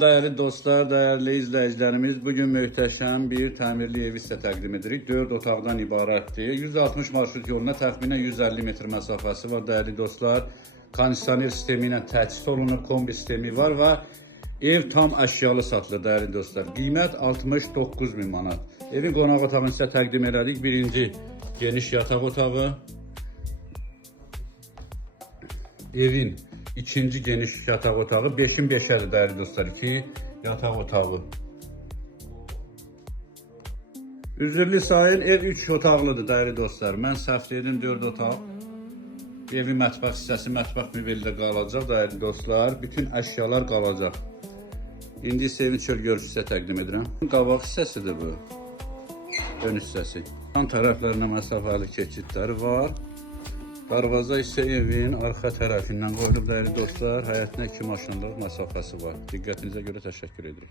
değerli dostlar, değerli izleyicilerimiz. Bugün möhtəşəm bir təmirli evi sizə təqdim edirik. 4 otaqdan ibarətdir. 160 marşrut yoluna təxminən 150 metr məsafəsi var değerli dostlar. Kondisioner sistemi ilə təchiz olunub, kombi sistemi var və ev tam əşyalı satılır değerli dostlar. Qiymət 69 min manat. Evin qonaq otağını sizə təqdim elədik. Birinci geniş yataq otağı. Evin ikinci geniş yataq otağı 5'in 5'ədir değerli dostlar. 2 yataq otağı. Üzürlü sayın ev 3 otaqlıdır değerli dostlar. Mən səhv dedim 4 otaq. Evin mətbəx hissəsi mətbəx mübeldə qalacaq değerli dostlar. Bütün əşyalar qalacaq. İndi isə evin çöl görüşü sizə təqdim edirəm. Qabaq hissəsidir bu. Ön hissəsi. Yan tərəflərinə məsafəli keçidləri var. Darvaza isə evin arxa tərəfindən qoyulub değerli dostlar. Həyətinə 2 maşınlıq məsafəsi var. Diqqətinizə görə təşəkkür edirik.